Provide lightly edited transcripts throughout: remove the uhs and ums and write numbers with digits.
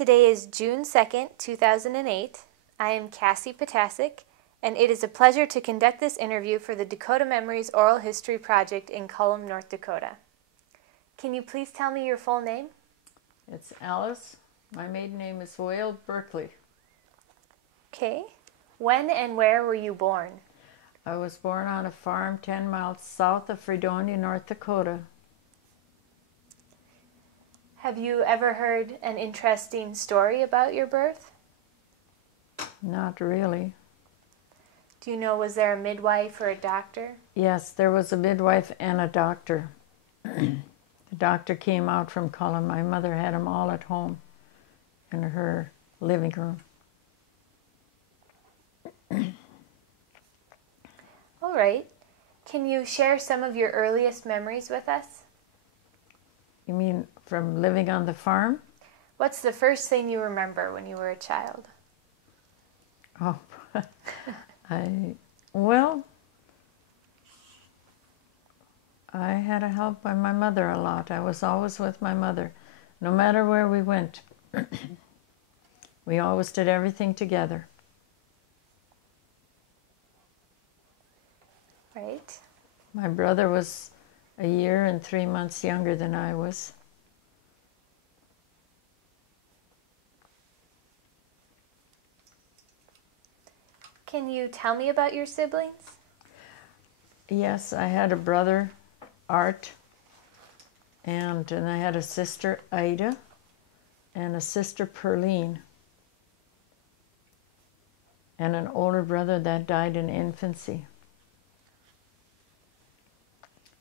Today is June 2nd, 2008. I am Cassie Potasic, and it is a pleasure to conduct this interview for the Dakota Memories Oral History Project in Cullum, North Dakota. Can you please tell me your full name? It's Alice. My maiden name is Buerkley. Okay. When and where were you born? I was born on a farm 10 miles south of Fredonia, North Dakota. Have you ever heard an interesting story about your birth? Not really. Do you know, was there a midwife or a doctor? Yes, there was a midwife and a doctor. The doctor came out from Cullum. My mother had them all at home in her living room. All right. Can you share some of your earliest memories with us? You mean from living on the farm? What's the first thing you remember when you were a child? Oh, I had help by my mother a lot. I was always with my mother. No matter where we went, we always did everything together. Right. My brother was a year and 3 months younger than I was. Can you tell me about your siblings? Yes, I had a brother, Art, and I had a sister, Ida, and a sister, Perline, and an older brother that died in infancy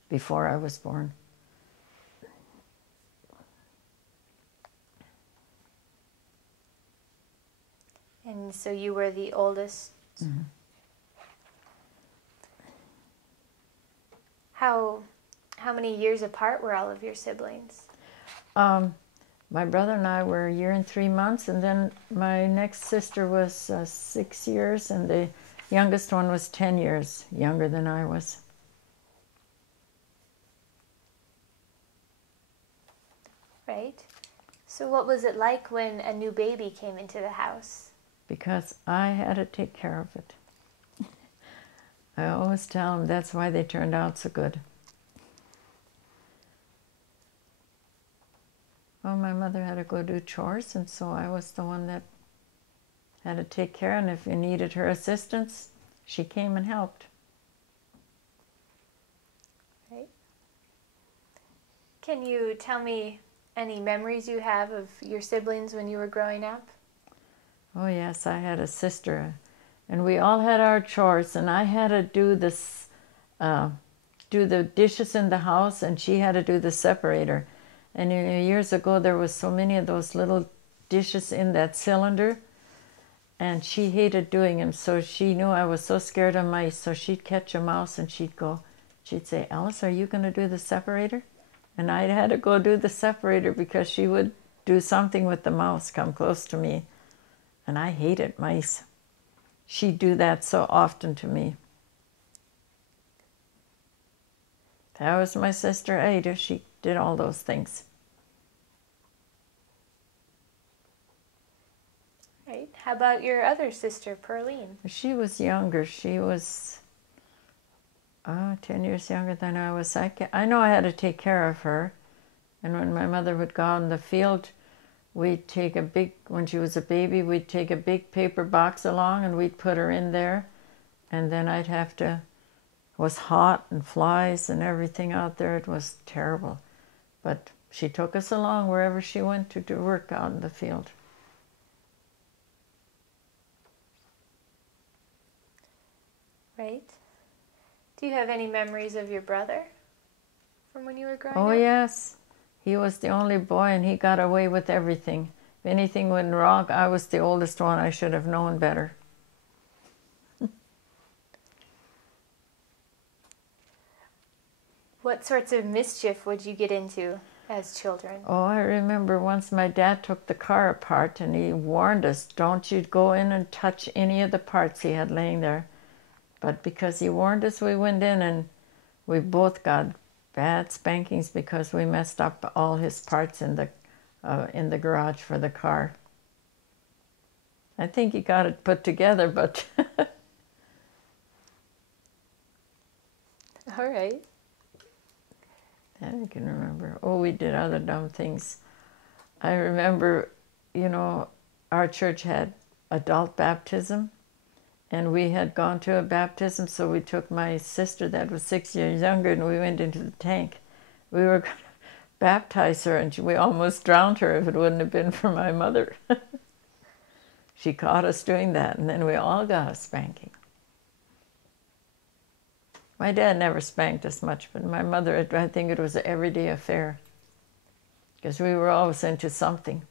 before I was born. And so you were the oldest. Mm-hmm. How many years apart were all of your siblings? My brother and I were a year and 3 months, and then my next sister was 6 years, and the youngest one was 10 years younger than I was. Right. So what was it like when a new baby came into the house? Because I had to take care of it. I always tell them that's why they turned out so good. Well, my mother had to go do chores, and so I was the one that had to take care, and if you needed her assistance, she came and helped. Right. Can you tell me any memories you have of your siblings when you were growing up? Oh yes, I had a sister, and we all had our chores, and I had to do the dishes in the house, and she had to do the separator. And years ago, there was so many of those little dishes in that cylinder, and she hated doing them, so she knew I was so scared of mice, so she'd catch a mouse, and she'd say, "Alice, are you going to do the separator?" And I had to go do the separator because she would do something with the mouse, come close to me, and I hated mice. She'd do that so often to me. That was my sister Ada. She did all those things. Right. How about your other sister, Perline? She was younger. She was 10 years younger than I was. I know I had to take care of her. And when my mother would go out in the field, when she was a baby, we'd take a big paper box along and we'd put her in there. And then it was hot and flies and everything out there. It was terrible. But she took us along wherever she went to do work out in the field. Right. Do you have any memories of your brother from when you were growing up? Oh yes. He was the only boy, and he got away with everything. If anything went wrong, I was the oldest one. I should have known better. What sorts of mischief would you get into as children? Oh, I remember once my dad took the car apart, and he warned us, don't you go in and touch any of the parts he had laying there. But because he warned us, we went in, and we both got bad spankings because we messed up all his parts in the garage for the car. I think he got it put together, but All right. I can remember. Oh, we did other dumb things. I remember, you know, our church had adult baptism, and we had gone to a baptism, so we took my sister that was 6 years younger, and we went into the tank. We were going to baptize her, and we almost drowned her if it wouldn't have been for my mother. She caught us doing that, and then we all got a spanking. My dad never spanked us much, but my mother, I think it was an everyday affair, because we were always into something.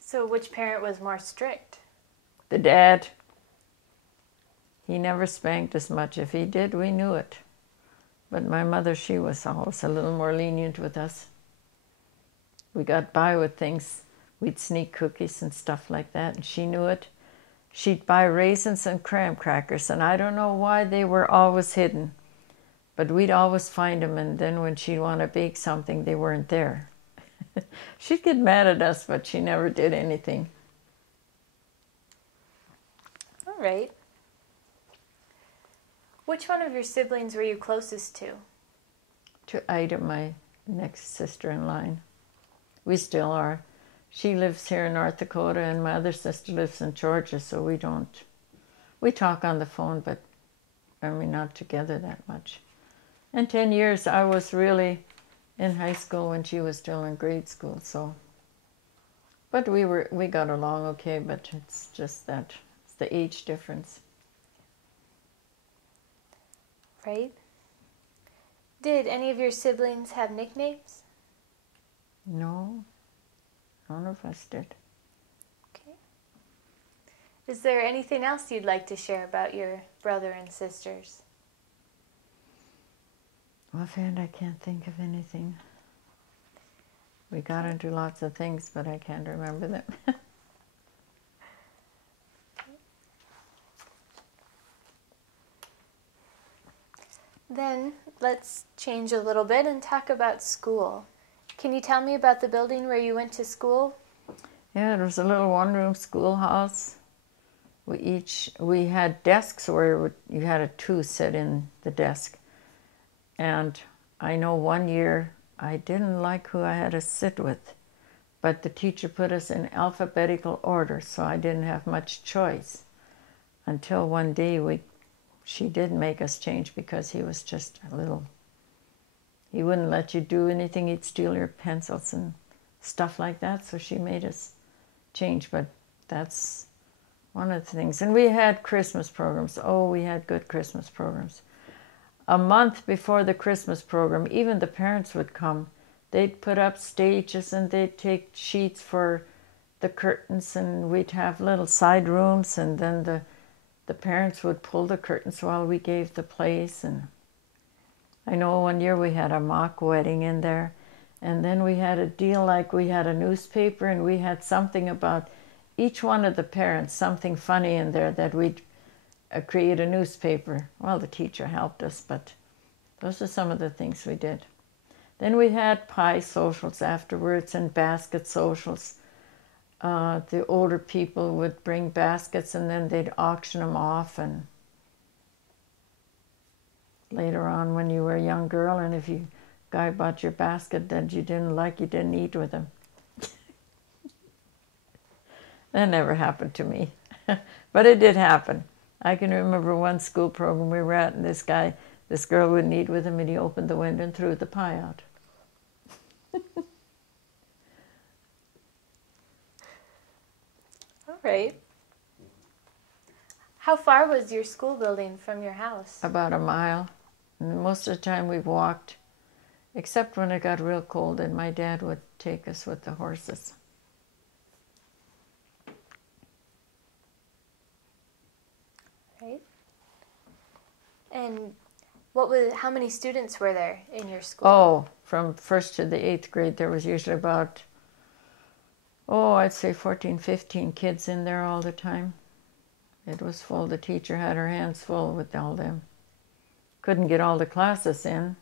So which parent was more strict? The dad, he never spanked us much. If he did, we knew it. But my mother, she was always a little more lenient with us. We got by with things. We'd sneak cookies and stuff like that, and she knew it. She'd buy raisins and graham crackers, and I don't know why they were always hidden, but we'd always find them, and then when she'd want to bake something, they weren't there. She'd get mad at us, but she never did anything. All right. Which one of your siblings were you closest to? To Ida, my next sister in line. We still are. She lives here in North Dakota, and my other sister lives in Georgia, so we talk on the phone, but I mean, not together that much. In 10 years, I was really in high school when she was still in grade school, so. But we got along okay, but it's just that, it's the age difference. Right. Did any of your siblings have nicknames? No, none of us did. Okay. Is there anything else you'd like to share about your brother and sisters? Offhand, I can't think of anything. We got into lots of things, but I can't remember them. Then let's change a little bit and talk about school. Can you tell me about the building where you went to school? Yeah, it was a little one-room schoolhouse. We had desks where you had a two sit in the desk. And I know one year I didn't like who I had to sit with, but the teacher put us in alphabetical order, so I didn't have much choice. Until one day she did make us change because he was just a little, he wouldn't let you do anything. He'd steal your pencils and stuff like that, so she made us change, but that's one of the things. And we had Christmas programs. Oh, we had good Christmas programs. A month before the Christmas program, even the parents would come. They'd put up stages and they'd take sheets for the curtains, and we'd have little side rooms, and then the parents would pull the curtains while we gave the plays. And I know one year we had a mock wedding in there, and then we had a deal like we had a newspaper, and we had something about each one of the parents, something funny in there that we'd create a newspaper. Well, the teacher helped us, but those are some of the things we did. Then we had pie socials afterwards and basket socials. The older people would bring baskets, and then they'd auction them off. And later on, when you were a young girl, and if you guy bought your basket that you didn't like, you didn't eat with him. That never happened to me, but it did happen. I can remember one school program we were at, and this girl wouldn't eat with him, and he opened the window and threw the pie out. All right. How far was your school building from your house? About a mile. And most of the time we walked, except when it got real cold, and my dad would take us with the horses. Right. And how many students were there in your school? Oh, from 1st to the 8th grade, there was usually about, I'd say 14, 15 kids in there all the time. It was full. The teacher had her hands full with all them. Couldn't get all the classes in,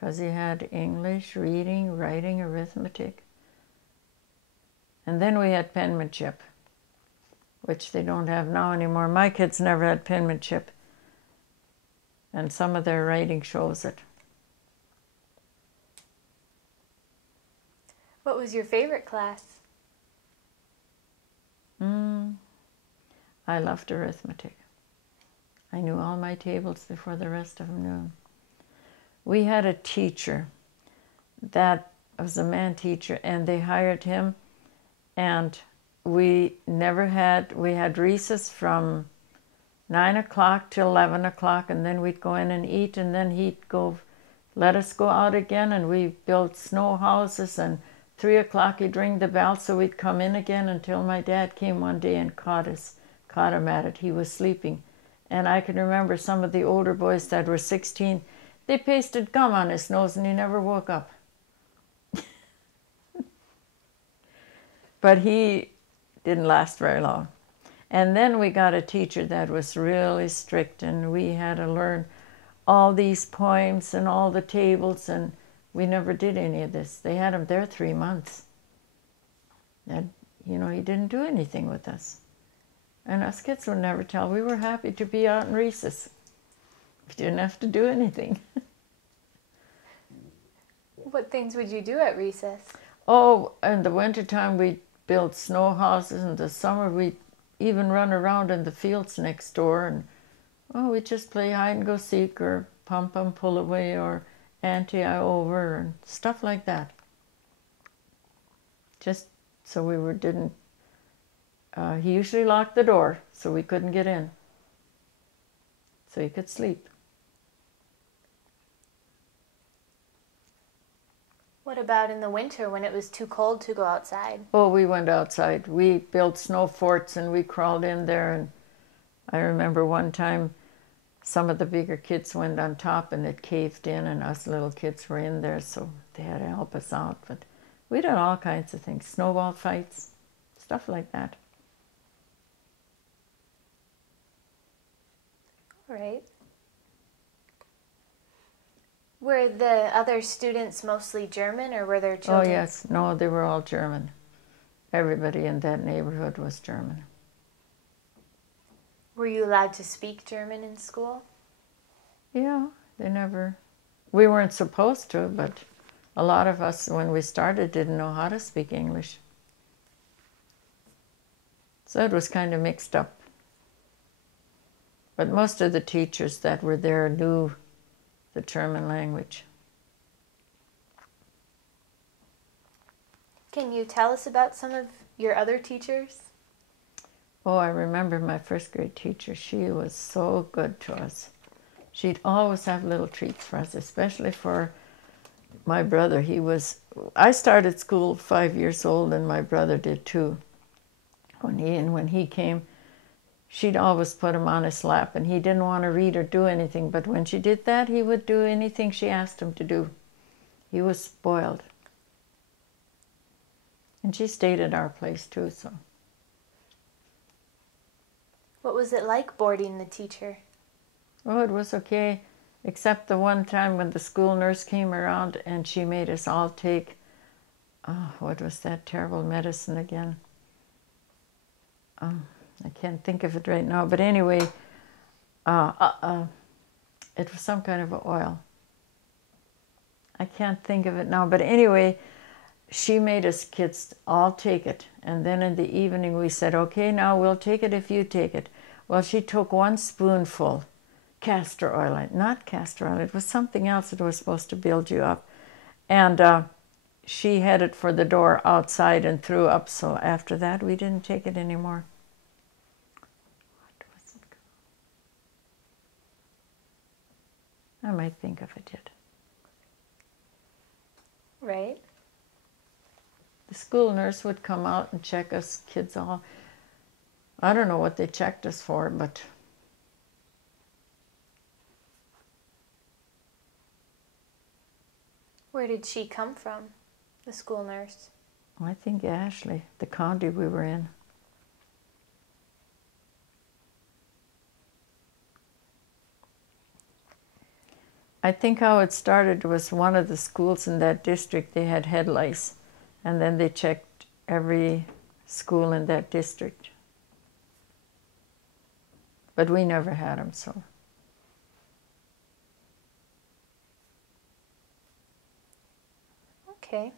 because he had English, reading, writing, arithmetic. And then we had penmanship, which they don't have now anymore. My kids never had penmanship, and some of their writing shows it. What was your favorite class? I loved arithmetic. I knew all my tables before the rest of them knew. We had a teacher that was a man teacher, and they hired him, and we had recess from 9 o'clock till 11 o'clock, and then we'd go in and eat, and then he'd let us go out again, and we built snow houses, and 3 o'clock he'd ring the bell, so we'd come in again until my dad came one day and caught him at it. He was sleeping. And I can remember some of the older boys that were 16, they pasted gum on his nose and he never woke up. But he didn't last very long. And then we got a teacher that was really strict, and we had to learn all these poems and all the tables, and we never did any of this. They had him there 3 months. And, he didn't do anything with us. And us kids would never tell. We were happy to be out in recess. We didn't have to do anything. What things would you do at recess? Oh, in the wintertime we'd build snow houses. In the summer we'd even run around in the fields next door. And we'd just play hide and go seek, or pump and pull away, or ante-I over, and stuff like that. Just so didn't. He usually locked the door so we couldn't get in, so he could sleep. What about in the winter when it was too cold to go outside? Oh, we went outside. We built snow forts and we crawled in there. And I remember one time some of the bigger kids went on top and it caved in, and us little kids were in there, so they had to help us out. But we did all kinds of things, snowball fights, stuff like that. Right. Were the other students mostly German, or were there children? Oh, yes. No, they were all German. Everybody in that neighborhood was German. Were you allowed to speak German in school? Yeah, we weren't supposed to, but a lot of us, when we started, didn't know how to speak English. So it was kind of mixed up. But most of the teachers that were there knew the German language. Can you tell us about some of your other teachers? Oh, I remember my first grade teacher. She was so good to us. She'd always have little treats for us, especially for my brother. I started school 5 years old, and my brother did too. When he came, she'd always put him on his lap, and he didn't want to read or do anything, but when she did that, he would do anything she asked him to do. He was spoiled. And she stayed at our place too, so. What was it like boarding the teacher? Oh, it was okay, except the one time when the school nurse came around and she made us all take, what was that terrible medicine again? I can't think of it right now, but anyway, it was some kind of an oil. I can't think of it now, but anyway, she made us kids all take it, and then in the evening we said, okay, now we'll take it if you take it. Well, she took 1 spoonful castor oil, not castor oil, it was something else that was supposed to build you up, and she headed for the door outside and threw up, so after that we didn't take it anymore. I might think of it yet. Right. The school nurse would come out and check us kids all. I don't know what they checked us for, but where did she come from, the school nurse? I think Ashley, the county we were in. I think how it started was one of the schools in that district, they had head lice, and then they checked every school in that district. But we never had them, so. Okay.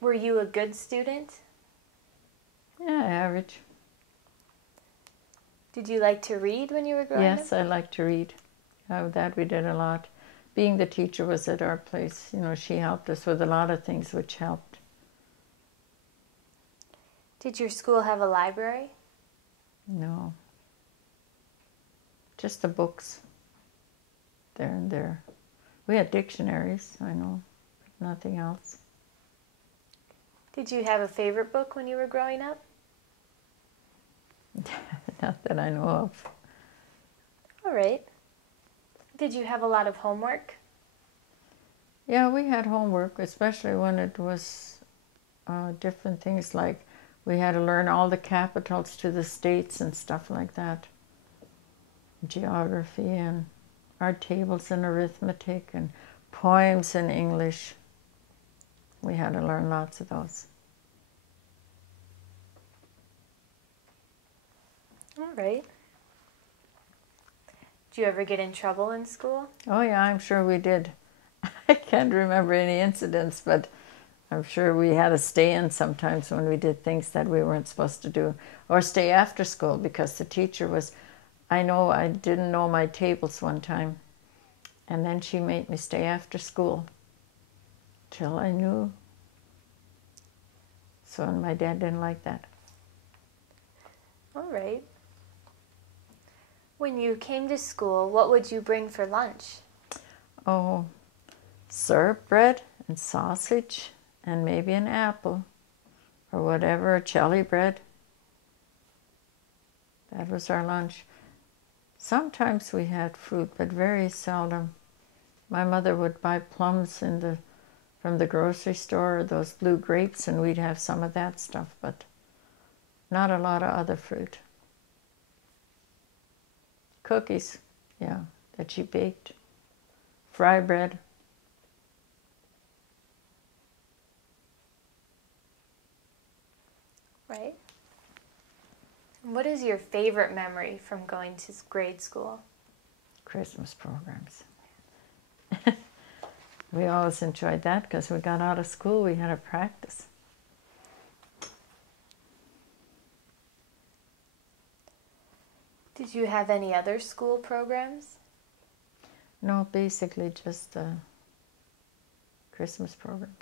Were you a good student? Yeah, average. Did you like to read when you were growing up? Yes, I like to read. That we did a lot. Being the teacher was at our place, you know, she helped us with a lot of things which helped. Did your school have a library? No. Just the books. There and there. We had dictionaries, I know, but nothing else. Did you have a favorite book when you were growing up? Not that I know of. All right. Did you have a lot of homework? Yeah, we had homework, especially when it was different things like we had to learn all the capitals to the states and stuff like that. Geography and our tables and arithmetic and poems in English. We had to learn lots of those. All right. Did you ever get in trouble in school? Oh yeah, I'm sure we did. I can't remember any incidents, but I'm sure we had to stay in sometimes when we did things that we weren't supposed to do, or stay after school because the teacher was, I know I didn't know my tables one time, and then she made me stay after school till I knew. So, and my dad didn't like that. All right. When you came to school, what would you bring for lunch? Oh, syrup bread and sausage and maybe an apple or whatever, jelly bread. That was our lunch. Sometimes we had fruit, but very seldom. My mother would buy plums from the grocery store, those blue grapes, and we'd have some of that stuff, but not a lot of other fruit. Cookies, yeah, that she baked. Fry bread. Right. What is your favorite memory from going to grade school? Christmas programs. We always enjoyed that because we got out of school, we had a practice. Did you have any other school programs? No, basically just Christmas programs.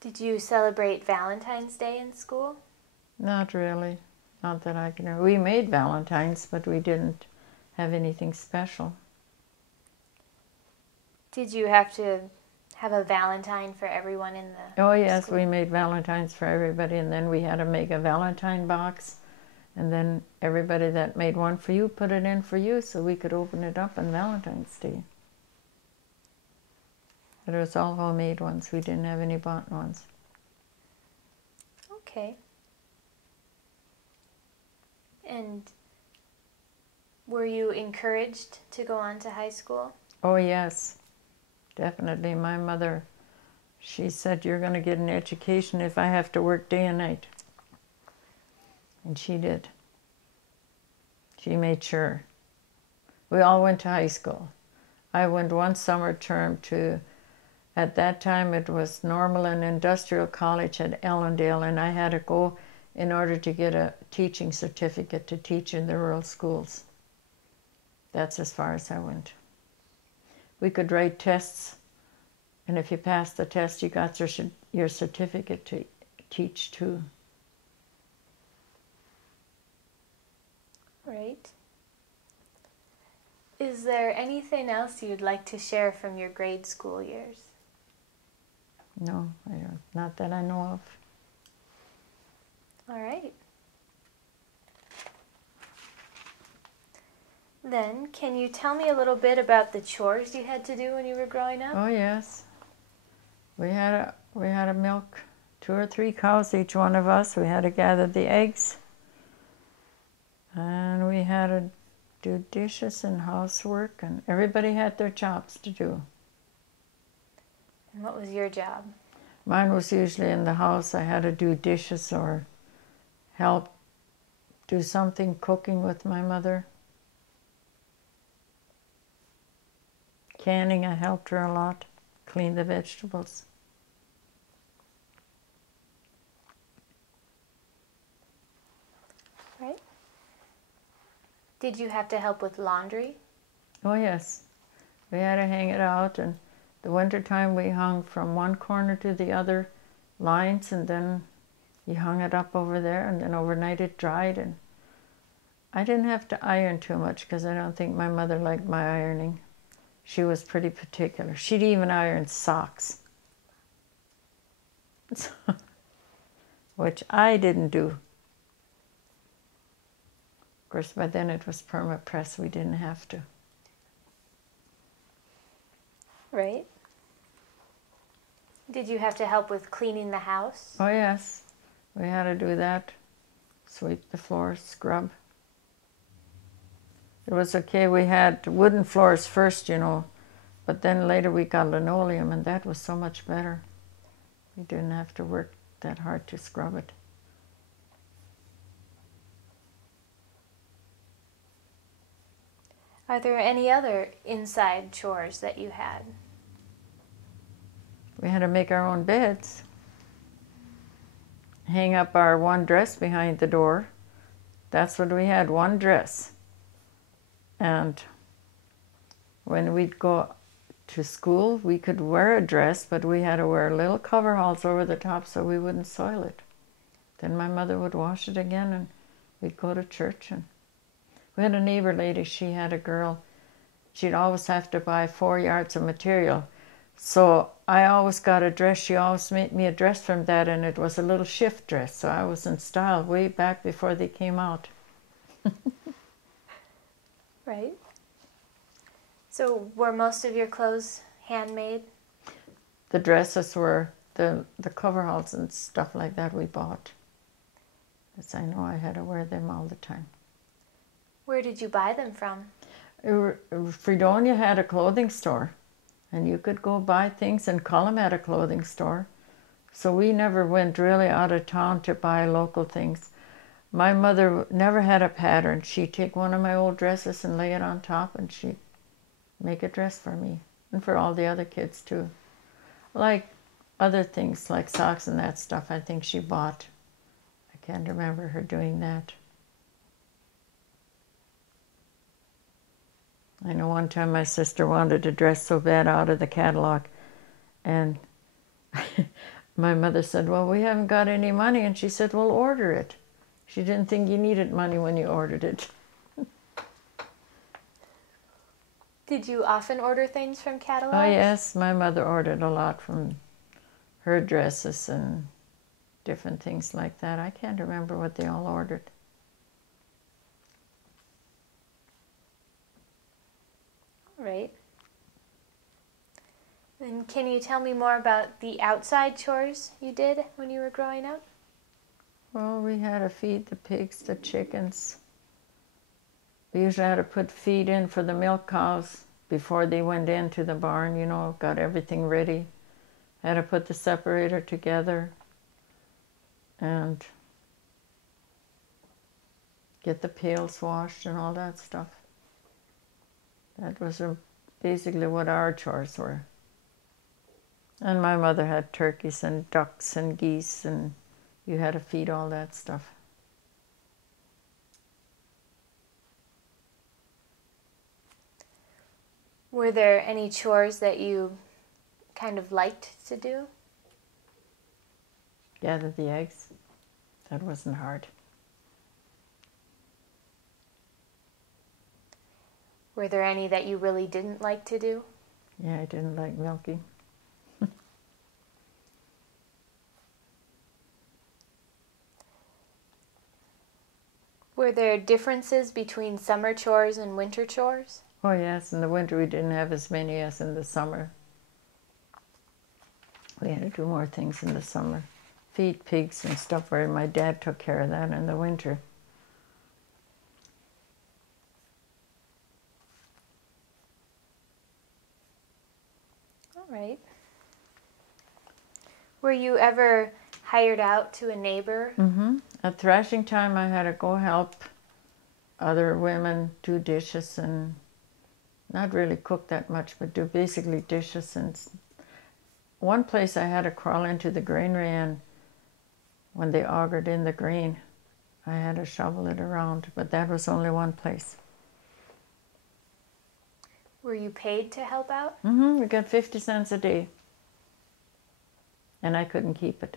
Did you celebrate Valentine's Day in school? Not really. Not that I can remember. We made Valentines, but we didn't have anything special. Did you have to have a Valentine for everyone in the Oh yes, school? we made Valentines for everybody, and then we had to make a Valentine box, and then everybody that made one for you put it in for you so we could open it up on Valentine's Day. But it was all homemade ones. We didn't have any bought ones. Okay. And were you encouraged to go on to high school? Oh yes, definitely. My mother, she said, you're going to get an education if I have to work day and night. And she did. She made sure. We all went to high school. I went one summer term to, at that time it was Normal and Industrial College at Ellendale, and I had to go in order to get a teaching certificate to teach in the rural schools. That's as far as I went. We could write tests, and if you passed the test, you got your certificate to teach too. Right. Is there anything else you'd like to share from your grade school years? No, I don't. Not that I know of. All right. Then, can you tell me a little bit about the chores you had to do when you were growing up? Oh yes, we had to milk 2 or 3 cows, each one of us. We had to gather the eggs. And we had to do dishes and housework, and everybody had their jobs to do. And what was your job? Mine was usually in the house. I had to do dishes or help do something cooking with my mother. Canning, I helped her a lot. Clean the vegetables. Right. Did you have to help with laundry? Oh yes, we had to hang it out, and the wintertime we hung from one corner to the other lines, and then you hung it up over there, and then overnight it dried. And I didn't have to iron too much because I don't think my mother liked my ironing. She was pretty particular. She'd even iron socks, which I didn't do. Of course, by then it was perma-press. We didn't have to. Right. Did you have to help with cleaning the house? Oh yes, we had to do that. Sweep the floors, scrub. It was okay. We had wooden floors first, you know, but then later we got linoleum, and that was so much better. We didn't have to work that hard to scrub it. Are there any other inside chores that you had? We had to make our own beds, hang up our one dress behind the door. That's what we had, one dress. And when we'd go to school, we could wear a dress, but we had to wear little coveralls over the top so we wouldn't soil it. Then my mother would wash it again, and we'd go to church. And we had a neighbor lady. She had a girl. She'd always have to buy 4 yards of material. So I always got a dress. She always made me a dress from that, and it was a little shift dress. So I was in style way back before they came out. Right. So were most of your clothes handmade? The dresses were, the coveralls and stuff like that we bought. Because I know I had to wear them all the time. Where did you buy them from? Fredonia had a clothing store, and you could go buy things, and Cullum had a clothing store. So we never went really out of town to buy local things. My mother never had a pattern. She'd take one of my old dresses and lay it on top, and she'd make a dress for me, and for all the other kids too. Like other things, like socks and that stuff, I think she bought. I can't remember her doing that. I know one time my sister wanted a dress so bad out of the catalog, and my mother said, well, we haven't got any money, and she said, well, order it. She didn't think you needed money when you ordered it. Did you often order things from catalogs? Oh yes, my mother ordered a lot from her dresses and different things like that. I can't remember what they all ordered. Right. And can you tell me more about the outside chores you did when you were growing up? Well, we had to feed the pigs, the chickens. We usually had to put feed in for the milk cows before they went into the barn, you know, got everything ready. Had to put the separator together and get the pails washed and all that stuff. That was basically what our chores were. And my mother had turkeys and ducks and geese, and you had to feed all that stuff. Were there any chores that you kind of liked to do? Gather the eggs. That wasn't hard. Were there any that you really didn't like to do? Yeah, I didn't like milking. Were there differences between summer chores and winter chores? Oh yes, in the winter we didn't have as many as in the summer. We had to do more things in the summer. feed pigs and stuff where my dad took care of that in the winter. All right. Were you ever hired out to a neighbor? Mm-hmm. At thrashing time, I had to go help other women do dishes and not really cook that much, but do basically dishes. And one place I had to crawl into the granary, and when they augered in the grain, I had to shovel it around, but that was only one place. Were you paid to help out? Mm-hmm. We got 50 cents a day, and I couldn't keep it.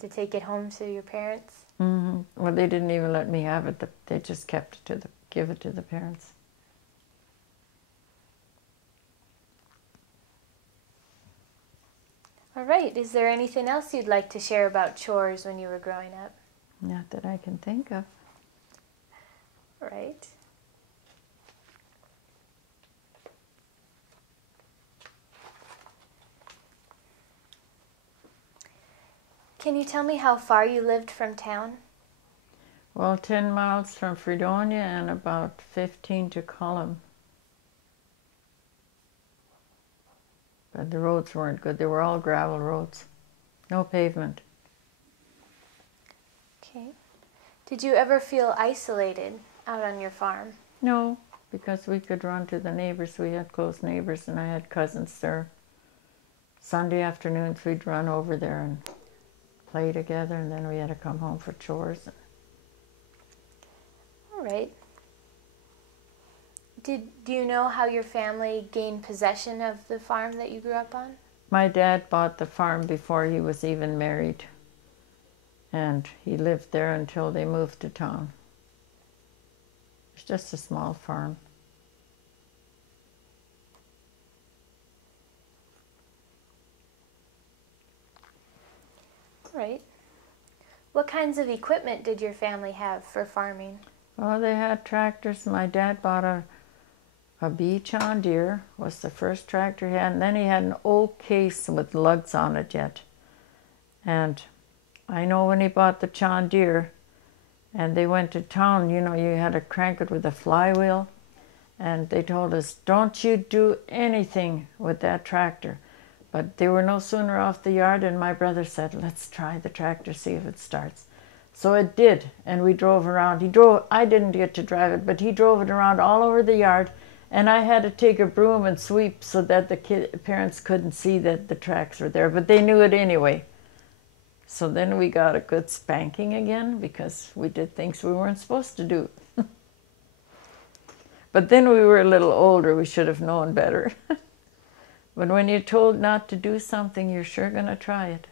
To take it home to your parents? Mm-hmm. Well, they didn't even let me have it. They just kept it give it to the parents. All right. Is there anything else you'd like to share about chores when you were growing up? Not that I can think of. All right. Can you tell me how far you lived from town? Well, 10 miles from Fredonia and about 15 to Cullum. But the roads weren't good. They were all gravel roads. No pavement. Okay. Did you ever feel isolated out on your farm? No, because we could run to the neighbors. We had close neighbors, and I had cousins there. Sunday afternoons we'd run over there and play together, and then we had to come home for chores. All right. Do you know how your family gained possession of the farm that you grew up on? My dad bought the farm before he was even married, and he lived there until they moved to town. It's just a small farm. All right. What kinds of equipment did your family have for farming? Oh, they had tractors. My dad bought a B John Deere, was the first tractor he had, and then he had an old case with lugs on it yet. And I know when he bought the John Deere and they went to town, you know, you had to crank it with a flywheel, and they told us, don't you do anything with that tractor. But they were no sooner off the yard, and my brother said, let's try the tractor, see if it starts. So it did, and we drove around. I didn't get to drive it, but he drove it around all over the yard, and I had to take a broom and sweep so that the parents couldn't see that the tracks were there, but they knew it anyway. So then we got a good spanking again because we did things we weren't supposed to do. But then we were a little older, we should have known better. But when you're told not to do something, you're sure going to try it.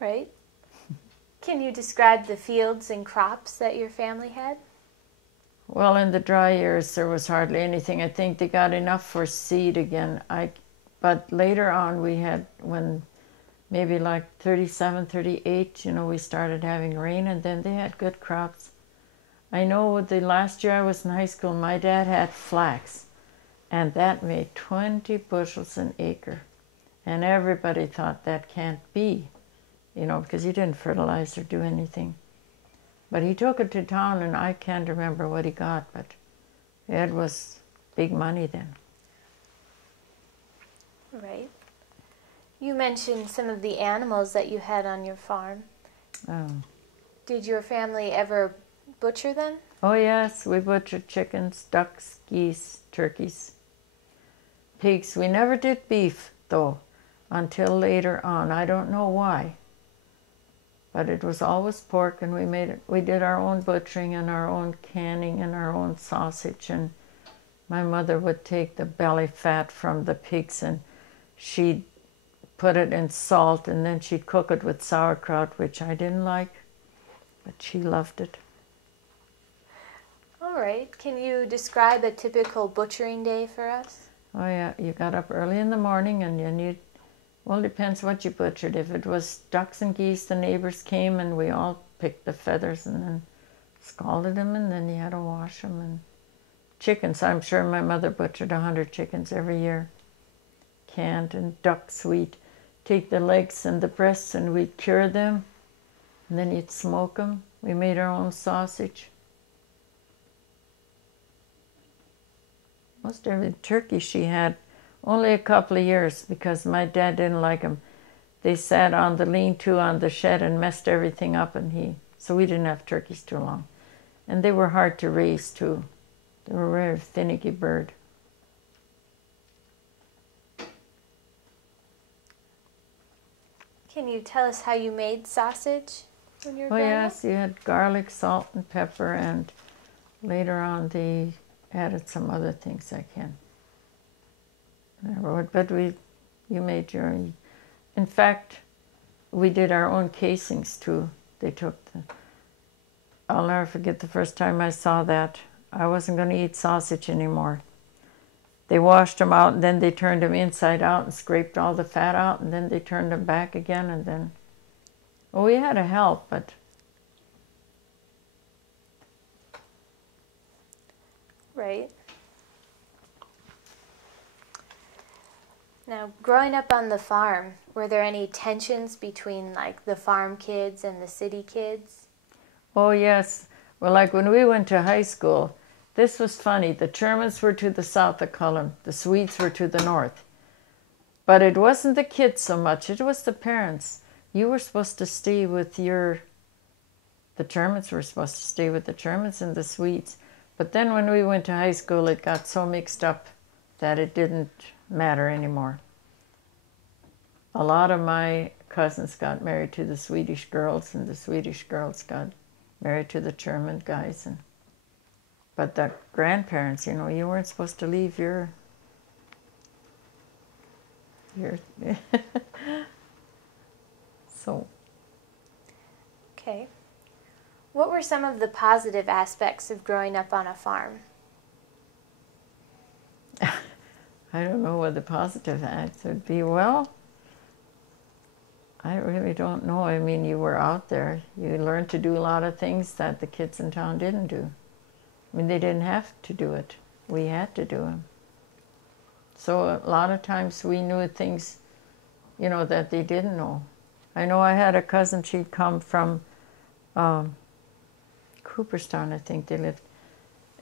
Right. Can you describe the fields and crops that your family had? Well, in the dry years, there was hardly anything. I think they got enough for seed again. But later on, we had, when maybe like 37, 38, you know, we started having rain, and then they had good crops. I know the last year I was in high school, my dad had flax, and that made 20 bushels an acre. And everybody thought that can't be, you know, because he didn't fertilize or do anything. But he took it to town, and I can't remember what he got, but it was big money then. Right. You mentioned some of the animals that you had on your farm. Oh. Did your family ever butcher them? Oh yes, we butchered chickens, ducks, geese, turkeys, pigs. We never did beef, though, until later on. I don't know why. But it was always pork, and we did our own butchering and our own canning and our own sausage. And my mother would take the belly fat from the pigs, and she'd put it in salt, and then she'd cook it with sauerkraut, which I didn't like, but she loved it. All right. Can you describe a typical butchering day for us? Oh yeah, you got up early in the morning, and then well, it depends what you butchered. If it was ducks and geese, the neighbors came, and we all picked the feathers and then scalded them, and then you had to wash them and chickens. I'm sure my mother butchered 100 chickens every year. Canned, and ducks, we'd take the legs and the breasts and we'd cure them, and then you'd smoke them. We made our own sausage. Most every turkey she had, only a couple of years because my dad didn't like them. They sat on the lean-to on the shed and messed everything up, so we didn't have turkeys too long. And they were hard to raise too. They were a very finicky bird. Can you tell us how you made sausage when you were Oh growing yes, up? you had garlic, salt, and pepper, and later on they added some other things I can't remember what, but you made your own. In fact, we did our own casings too. They took I'll never forget the first time I saw that. I wasn't going to eat sausage anymore. They washed them out and then they turned them inside out and scraped all the fat out, and then they turned them back again, and then, well, we had a help, but Right. Now, growing up on the farm, were there any tensions between like the farm kids and the city kids? oh yes. Well, like when we went to high school, this was funny. The Germans were to the south of Cullen. The Swedes were to the north. But it wasn't the kids so much. It was the parents. You were supposed to stay with the Germans were supposed to stay with the Germans and the Swedes. But then when we went to high school, it got so mixed up that it didn't matter anymore. A lot of my cousins got married to the Swedish girls, and the Swedish girls got married to the German guys. But the grandparents, you weren't supposed to leave your so. Okay. What were some of the positive aspects of growing up on a farm? I don't know what the positive acts would be. Well, I really don't know. I mean, you were out there. You learned to do a lot of things that the kids in town didn't do. I mean, they didn't have to do it. We had to do them. So a lot of times we knew things, that they didn't know. I know I had a cousin, she'd come from Cooperstown, I think they lived.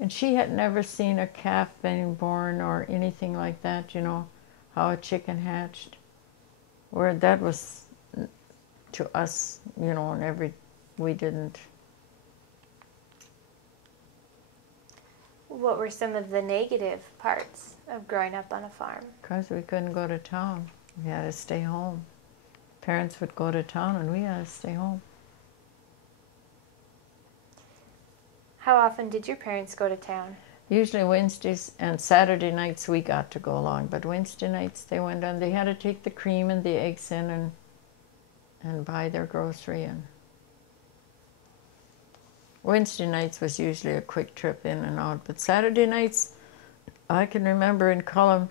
And she had never seen a calf being born or anything like that, how a chicken hatched. Where that was to us, and we didn't. What were some of the negative parts of growing up on a farm? Because we couldn't go to town. We had to stay home. Parents would go to town and we had to stay home. How often did your parents go to town? Usually Wednesdays and Saturday nights we got to go along, but Wednesday nights they went on. They had to take the cream and the eggs in and buy their grocery. And Wednesday nights was usually a quick trip in and out, but Saturday nights, I can remember in Cullum,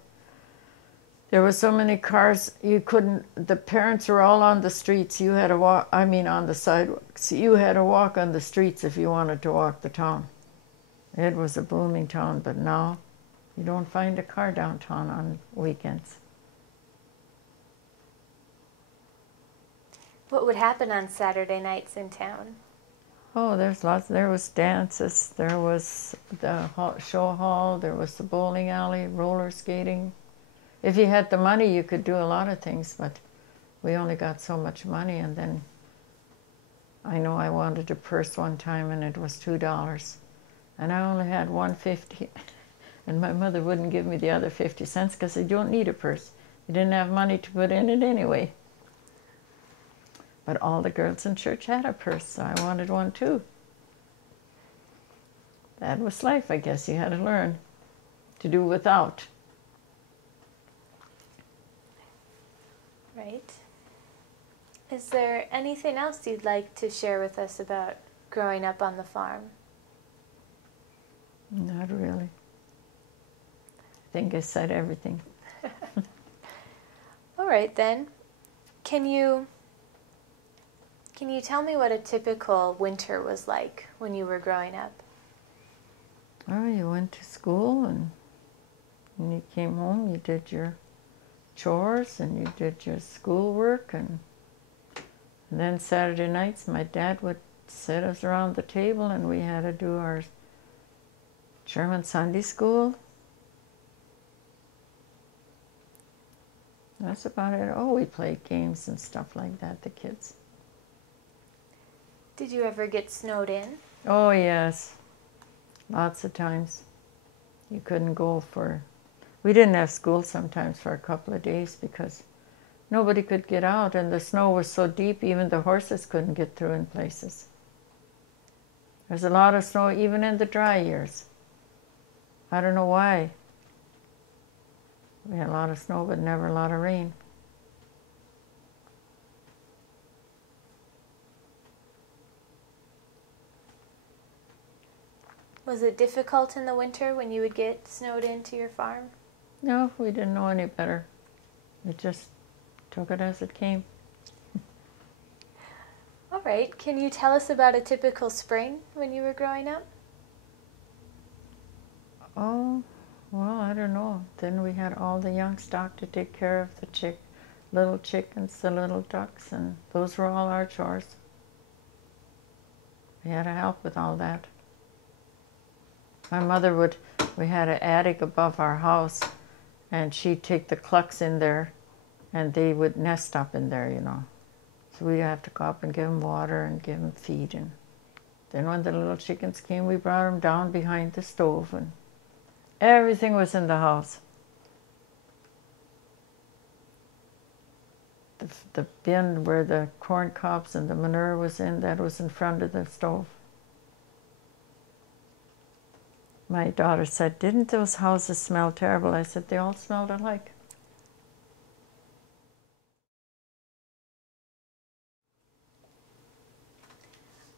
there were so many cars you couldn't. The parents were all on the streets. You had to walk. I mean, on the sidewalks. You had to walk on the streets if you wanted to walk the town. It was a booming town, but now you don't find a car downtown on weekends. What would happen on Saturday nights in town? Oh, there's lots. There was dances. There was the show hall. There was the bowling alley, roller skating. If you had the money, you could do a lot of things, but we only got so much money. And then I know I wanted a purse one time, and it was $2, and I only had $1.50, and my mother wouldn't give me the other 50 cents because you don't need a purse. You didn't have money to put in it anyway. But all the girls in church had a purse, so I wanted one too. That was life, I guess. You had to learn to do without. Right. Is there anything else you'd like to share with us about growing up on the farm? Not really. I think I said everything. All right, then. Can you tell me what a typical winter was like when you were growing up? Oh, you went to school and when you came home, you did your chores and you did your schoolwork. And then Saturday nights, my dad would sit us around the table and we had to do our German Sunday school. That's about it. Oh, we played games and stuff like that, the kids. Did you ever get snowed in? Oh, yes. Lots of times. You couldn't go for... We didn't have school sometimes for a couple of days because nobody could get out and the snow was so deep even the horses couldn't get through in places. There's a lot of snow even in the dry years. I don't know why. We had a lot of snow but never a lot of rain. Was it difficult in the winter when you would get snowed into your farm? No, we didn't know any better. We just took it as it came. All right. Can you tell us about a typical spring when you were growing up? Oh, well, I don't know. Then we had all the young stock to take care of, the little chickens, the little ducks, and those were all our chores. We had to help with all that. My mother we had an attic above our house, and she'd take the clucks in there, and they would nest up in there, you know. So we'd have to go up and give them water and give them feed. And then when the little chickens came, we brought them down behind the stove, and everything was in the house. The bin where the corn cobs and the manure was in, that was in front of the stove. My daughter said, "Didn't those houses smell terrible?" I said, "They all smelled alike."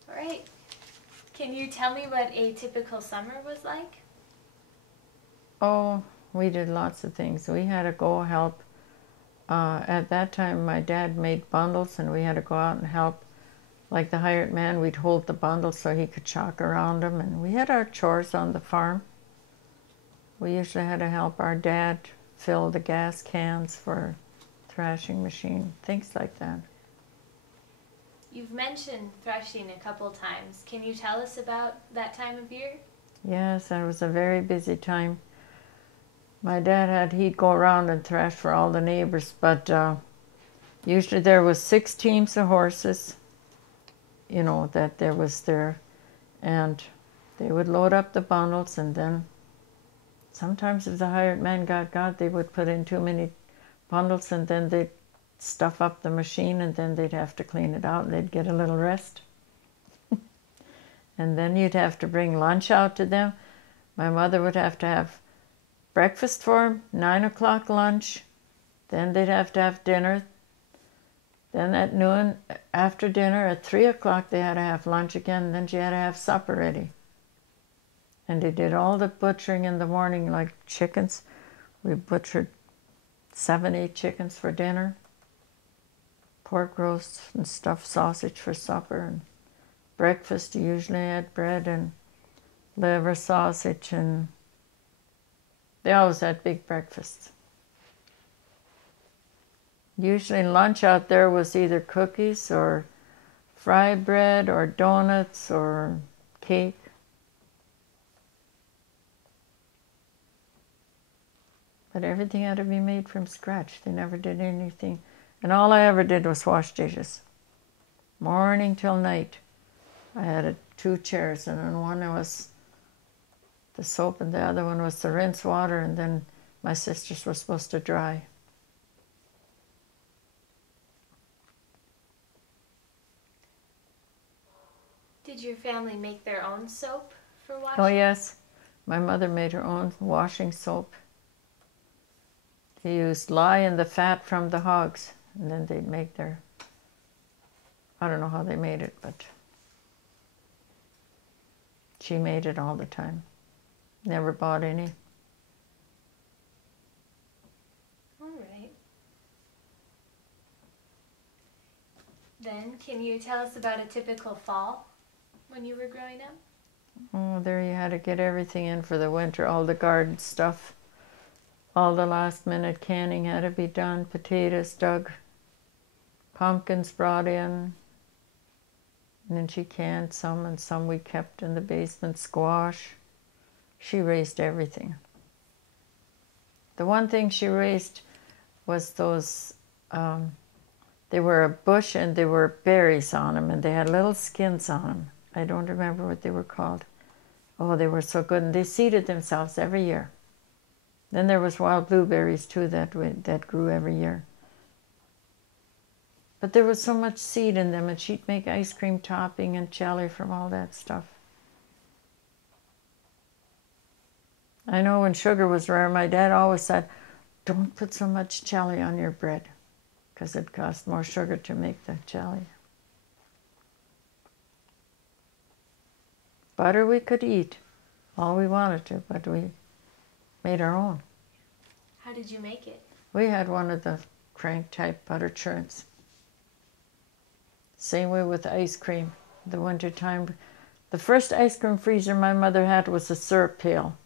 All right. Can you tell me what a typical summer was like? Oh, we did lots of things. We had to go help. At that time, my dad made bundles, and we had to go out and help. Like the hired man, we'd hold the bundles so he could chalk around them. And we had our chores on the farm. We usually had to help our dad fill the gas cans for thrashing machine, things like that. You've mentioned threshing a couple times. Can you tell us about that time of year? Yes, that was a very busy time. My dad he'd go around and thrash for all the neighbors, but usually there was 6 teams of horses, you know, that there was there, and they would load up the bundles, and then sometimes if the hired man got, they would put in too many bundles, and then they'd stuff up the machine, and then they'd have to clean it out, and they'd get a little rest. And then you'd have to bring lunch out to them. My mother would have to have breakfast for them, 9 o'clock lunch, then they'd have to have dinner. Then at noon, after dinner, at 3 o'clock, they had to have lunch again, and then she had to have supper ready. And they did all the butchering in the morning, like chickens. We butchered 7, 8 chickens for dinner, pork roast and stuffed sausage for supper, and breakfast you usually had bread and liver sausage, and they always had big breakfasts. Usually lunch out there was either cookies or fried bread or donuts or cake. But everything had to be made from scratch. They never did anything. And all I ever did was wash dishes. Morning till night. I had 2 chairs, and on one was the soap and the other one was the rinse water, and then my sisters were supposed to dry. Did your family make their own soap for washing? Oh yes, my mother made her own washing soap. They used lye and the fat from the hogs, and then they'd make their, I don't know how they made it, but she made it all the time. Never bought any. All right. Then, can you tell us about a typical fall when you were growing up? Oh, there you had to get everything in for the winter, all the garden stuff. All the last minute canning had to be done. Potatoes dug, pumpkins brought in, and then she canned some, and some we kept in the basement. Squash. She raised everything. The one thing she raised was those, they were a bush and there were berries on them, and they had little skins on them. I don't remember what they were called. Oh, they were so good, and they seeded themselves every year. Then there was wild blueberries too that grew every year. But there was so much seed in them, and she'd make ice cream topping and jelly from all that stuff. I know when sugar was rare, my dad always said, don't put so much jelly on your bread, because it cost more sugar to make the jelly. Butter we could eat all we wanted to, but we made our own. How did you make it? We had one of the crank type butter churns. Same way with ice cream. The winter time, the first ice cream freezer my mother had was a syrup pail,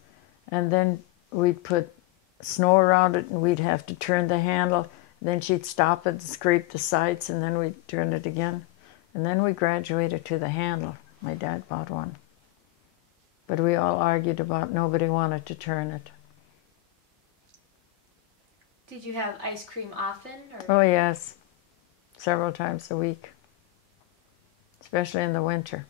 and then we'd put snow around it, and we'd have to turn the handle. Then she'd stop it and scrape the sides, and then we'd turn it again. And then we graduated to the handle. My dad bought one. But we all argued about nobody wanted to turn it. Did you have ice cream often? Or? Oh, yes. Several times a week. Especially in the winter.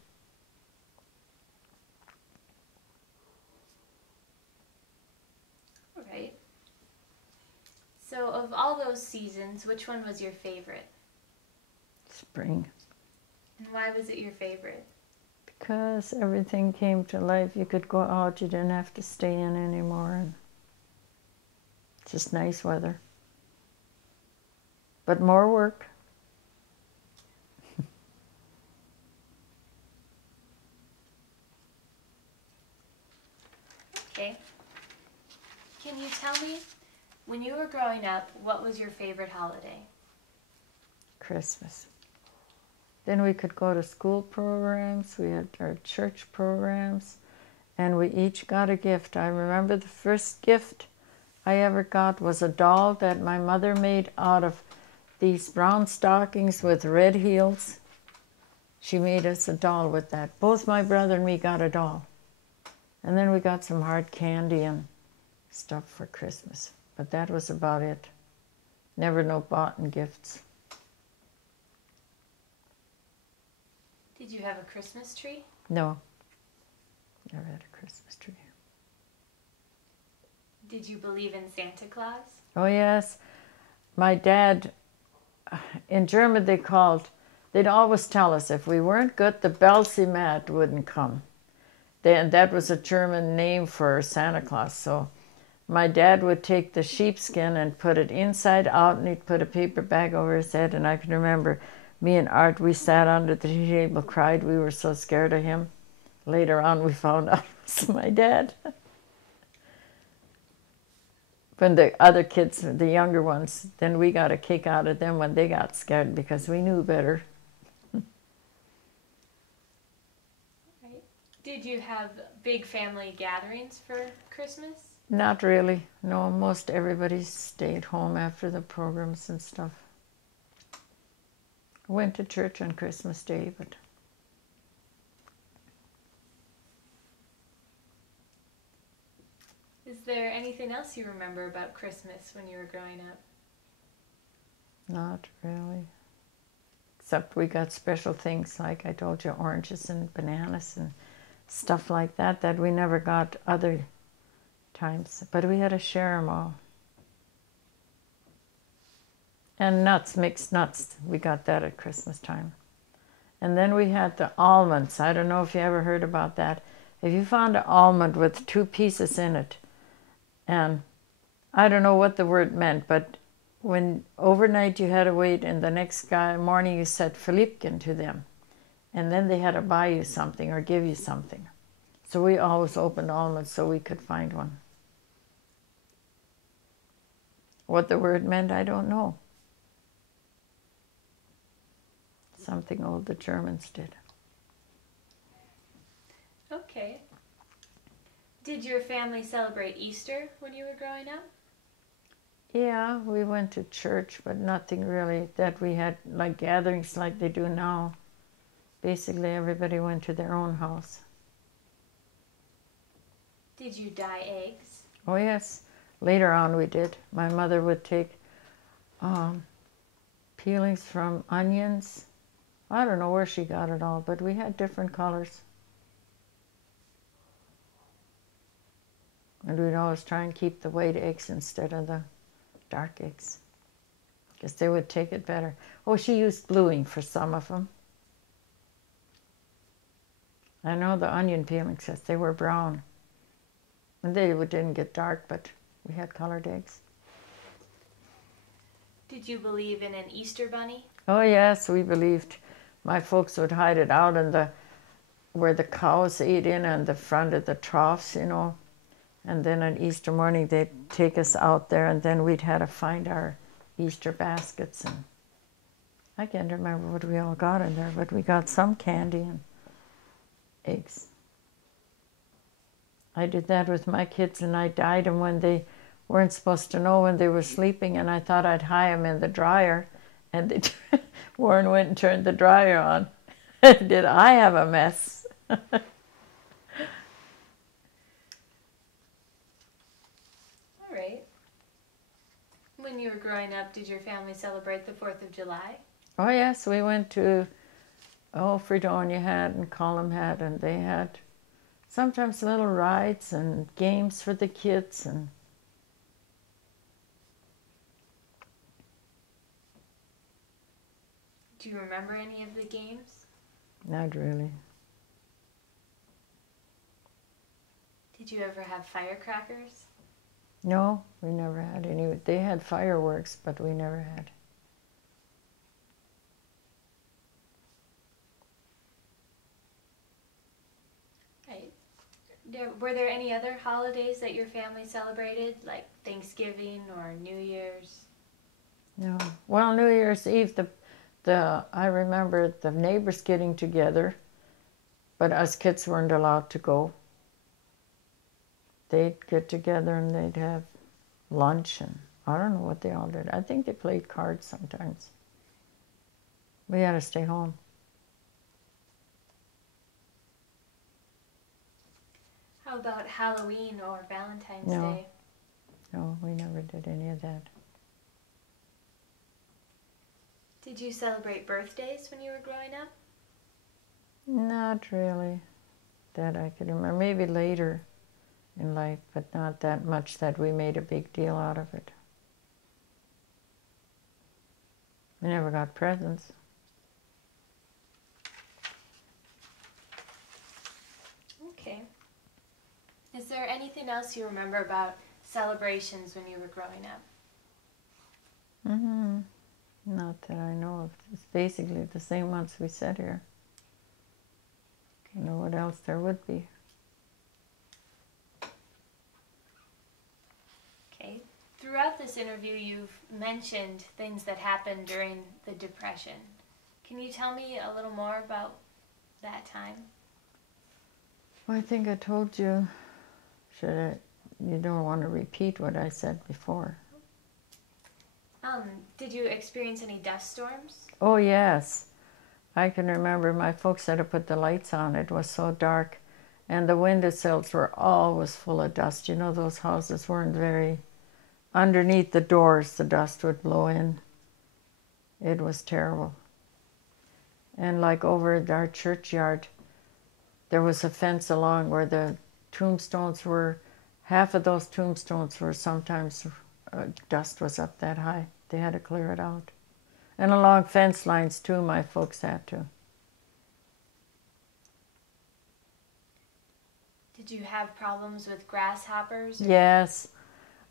All right. So of all those seasons, which one was your favorite? Spring. And why was it your favorite? Because everything came to life. You could go out, you didn't have to stay in anymore. And just nice weather. But more work. Okay. Can you tell me, when you were growing up, what was your favorite holiday? Christmas. Then we could go to school programs, we had our church programs, and we each got a gift. I remember the first gift I ever got was a doll that my mother made out of these brown stockings with red heels. She made us a doll with that. Both my brother and me got a doll. And then we got some hard candy and stuff for Christmas. But that was about it. Never no bought gifts. Did you have a Christmas tree? No. Never had a Christmas tree. Did you believe in Santa Claus? Oh, yes. My dad, in German they'd always tell us if we weren't good, the Belsimat wouldn't come. And that was a German name for Santa Claus. So my dad would take the sheepskin and put it inside out, and he'd put a paper bag over his head. And I can remember me and Art, we sat under the tea table, cried. We were so scared of him. Later on, we found out it was my dad. When the other kids, the younger ones, then we got a kick out of them when they got scared because we knew better. Right. Did you have big family gatherings for Christmas? Not really. No, most everybody stayed home after the programs and stuff. Went to church on Christmas Day, but... Is there anything else you remember about Christmas when you were growing up? Not really. Except we got special things, like I told you, oranges and bananas and stuff like that, that we never got other times. But we had to share them all. And nuts, mixed nuts. We got that at Christmas time. And then we had the almonds. I don't know if you ever heard about that. If you found an almond with 2 pieces in it, and I don't know what the word meant, but when overnight you had to wait, and the next morning you said Philippkin to them, and then they had to buy you something or give you something. So we always opened almonds so we could find one. What the word meant, I don't know. Something old the Germans did. Okay. Did your family celebrate Easter when you were growing up? Yeah, we went to church, but nothing really that we had like gatherings like they do now. Basically, everybody went to their own house. Did you dye eggs? Oh, yes. Later on, we did. My mother would take peelings from onions. I don't know where she got it all, but we had different colors. And we'd always try and keep the white eggs instead of the dark eggs, because they would take it better. Oh, she used bluing for some of them. I know the onion peelings, yes, they were brown. And they didn't get dark, but we had colored eggs. Did you believe in an Easter bunny? Oh, yes, we believed. My folks would hide it out in where the cows ate in on the front of the troughs, you know. And then on Easter morning, they'd take us out there, and then we'd have to find our Easter baskets. And I can't remember what we all got in there, but we got some candy and eggs. I did that with my kids, and I dyed them when they weren't supposed to know when they were sleeping, and I thought I'd hide them in the dryer. And Warren went and turned the dryer on. Did I have a mess? All right. When you were growing up, did your family celebrate the 4th of July? Oh, yes, we went to, Fredonia had and Colum had, and they had sometimes little rides and games for the kids. And do you remember any of the games? not really. Did you ever have firecrackers? No, we never had any. They had fireworks, but we never had. Right. Were there any other holidays that your family celebrated, like Thanksgiving or New Year's? No. Well, New Year's Eve, I remember the neighbors getting together, but us kids weren't allowed to go. They'd get together and they'd have lunch, and I don't know what they all did. I think they played cards sometimes. We had to stay home. How about Halloween or Valentine's No. Day? No, we never did any of that. Did you celebrate birthdays when you were growing up? Not really that I could remember. Maybe later in life, but not that much that we made a big deal out of it. We never got presents. Okay. Is there anything else you remember about celebrations when you were growing up? Mm-hmm. Not that I know of. It's basically the same ones we said here. I don't know what else there would be. Okay. Throughout this interview, you've mentioned things that happened during the Depression. Can you tell me a little more about that time? Well, I think I told you. You don't want to repeat what I said before. Did you experience any dust storms? Oh, yes. I can remember my folks had to put the lights on. It was so dark. And the windowsills were always full of dust. You know, those houses weren't very... Underneath the doors, the dust would blow in. It was terrible. And like over at our churchyard, there was a fence along where the tombstones were. Half of those tombstones were sometimes... dust was up that high. They had to clear it out. And along fence lines, too, my folks had to. Did you have problems with grasshoppers? Yes.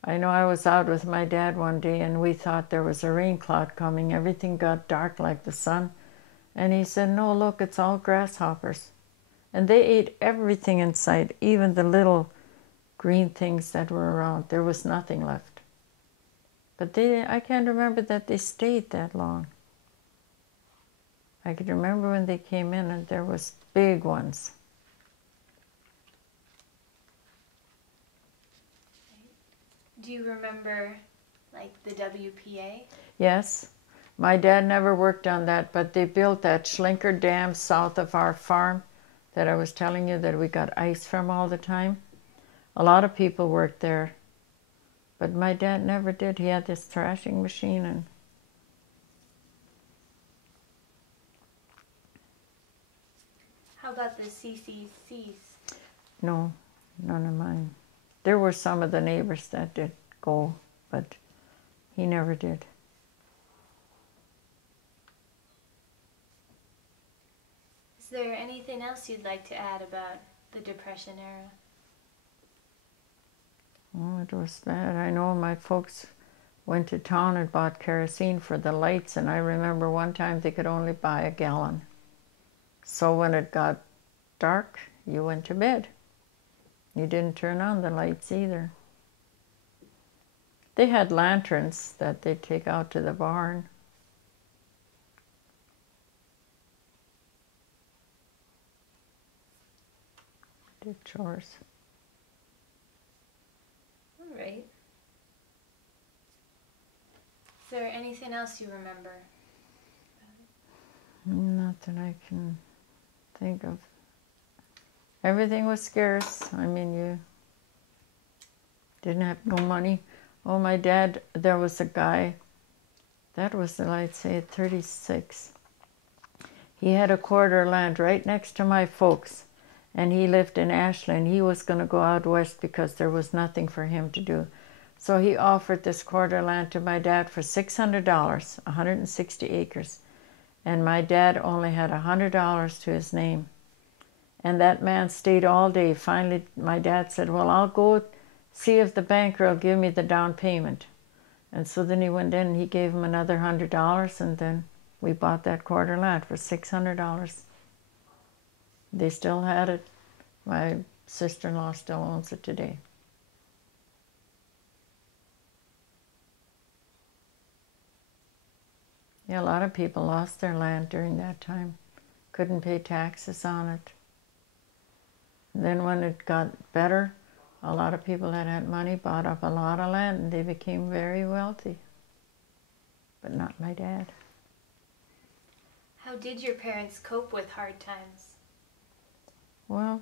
I know I was out with my dad one day, and we thought there was a rain cloud coming. Everything got dark like the sun. And he said, no, look, it's all grasshoppers. And they ate everything in sight, even the little green things that were around. There was nothing left. But I can't remember that they stayed that long. I can remember when they came in and there was big ones. Do you remember, like, the WPA? Yes. My dad never worked on that, but they built that Schlinker Dam south of our farm that I was telling you that we got ice from all the time. A lot of people worked there, but my dad never did. He had this thrashing machine. And how about the CCCs? no, none of mine. There were some of the neighbors that did go, but he never did. Is there anything else you'd like to add about the Depression era? Oh, it was bad. I know my folks went to town and bought kerosene for the lights, and I remember one time they could only buy a gallon. So when it got dark, you went to bed. You didn't turn on the lights either. They had lanterns that they'd take out to the barn. Did chores. All right. Is there anything else you remember? Not that I can think of. Everything was scarce. I mean, you didn't have no money. Oh, my dad, there was a guy, that was, I'd say, 36. He had a quarter land right next to my folks, and he lived in Ashland. He was going to go out west because there was nothing for him to do. So he offered this quarter land to my dad for $600, 160 acres. And my dad only had $100 to his name. And that man stayed all day. Finally, my dad said, well, I'll go see if the banker will give me the down payment. And so then he went in and he gave him another $100, and then we bought that quarter land for $600. They still had it. My sister-in-law still owns it today. Yeah, a lot of people lost their land during that time. Couldn't pay taxes on it. And then when it got better, a lot of people that had money bought up a lot of land and they became very wealthy. But not my dad. How did your parents cope with hard times? Well,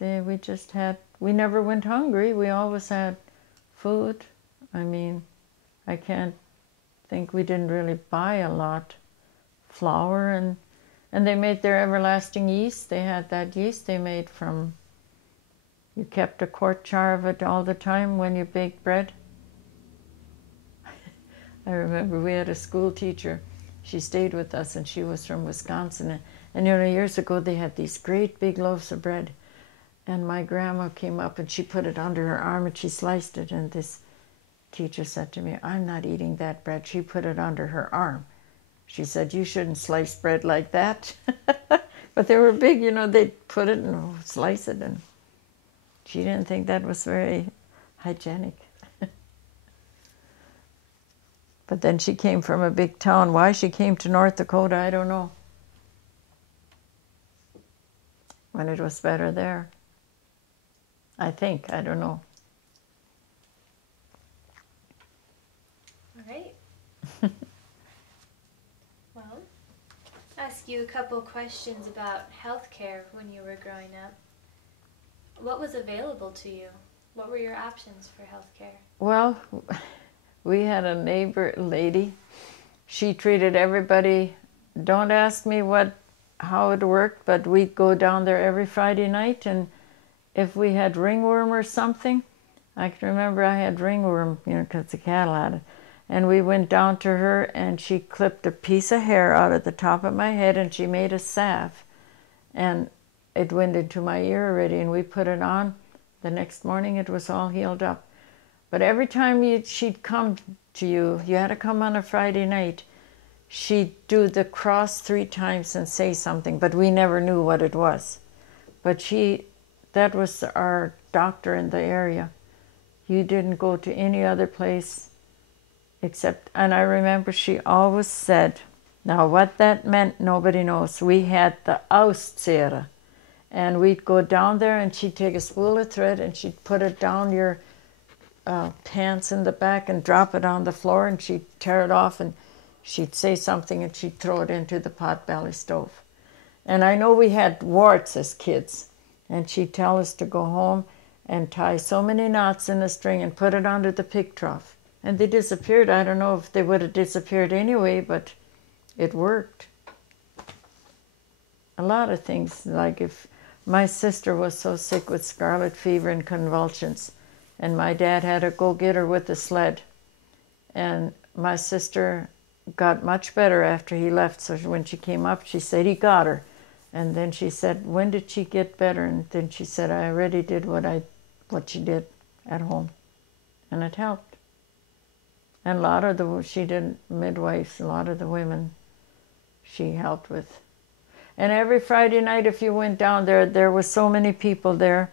we never went hungry. We always had food. I mean, I can't think we didn't really buy a lot. Flour, and they made their everlasting yeast. They had that yeast they made from, you kept a quart jar of it all the time when you baked bread. I remember we had a school teacher. She stayed with us, and she was from Wisconsin. And years ago they had these great big loaves of bread. And my grandma came up and she put it under her arm and she sliced it. And this teacher said to me, I'm not eating that bread. She put it under her arm. She said, you shouldn't slice bread like that. But they were big, they'd put it and slice it. And she didn't think that was very hygienic. But then she came from a big town. Why she came to North Dakota, I don't know. When it was better there. I think, I don't know. All right. Well, I'll ask you a couple questions about healthcare when you were growing up. What was available to you? What were your options for healthcare? Well, we had a neighbor lady. She treated everybody. Don't ask me how it worked, but we'd go down there every Friday night, and if we had ringworm or something, I can remember I had ringworm, because the cattle had it, and we went down to her and she clipped a piece of hair out of the top of my head and she made a salve, and it went into my ear already, and we put it on. The next morning it was all healed up. But every time she'd come to you, you had to come on a Friday night, she'd do the cross 3 times and say something, but we never knew what it was. But that was our doctor in the area. You didn't go to any other place except, and I remember she always said, now what that meant, nobody knows. We had the Auszehrer, and we'd go down there and she'd take a spool of thread and she'd put it down your pants in the back and drop it on the floor, and she'd tear it off, and she'd say something, and she'd throw it into the potbelly stove. And I know we had warts as kids, and she'd tell us to go home and tie so many knots in a string and put it under the pig trough. And they disappeared. I don't know if they would have disappeared anyway, but it worked. A lot of things, like if my sister was so sick with scarlet fever and convulsions, and my dad had to go get her with the sled, and my sister got much better after he left. So when she came up, she said he got her. And then she said, when did she get better? And then she said, I already did what she did at home. And it helped. And a lot of she did midwives, a lot of the women she helped with. And every Friday night, if you went down there, there were so many people there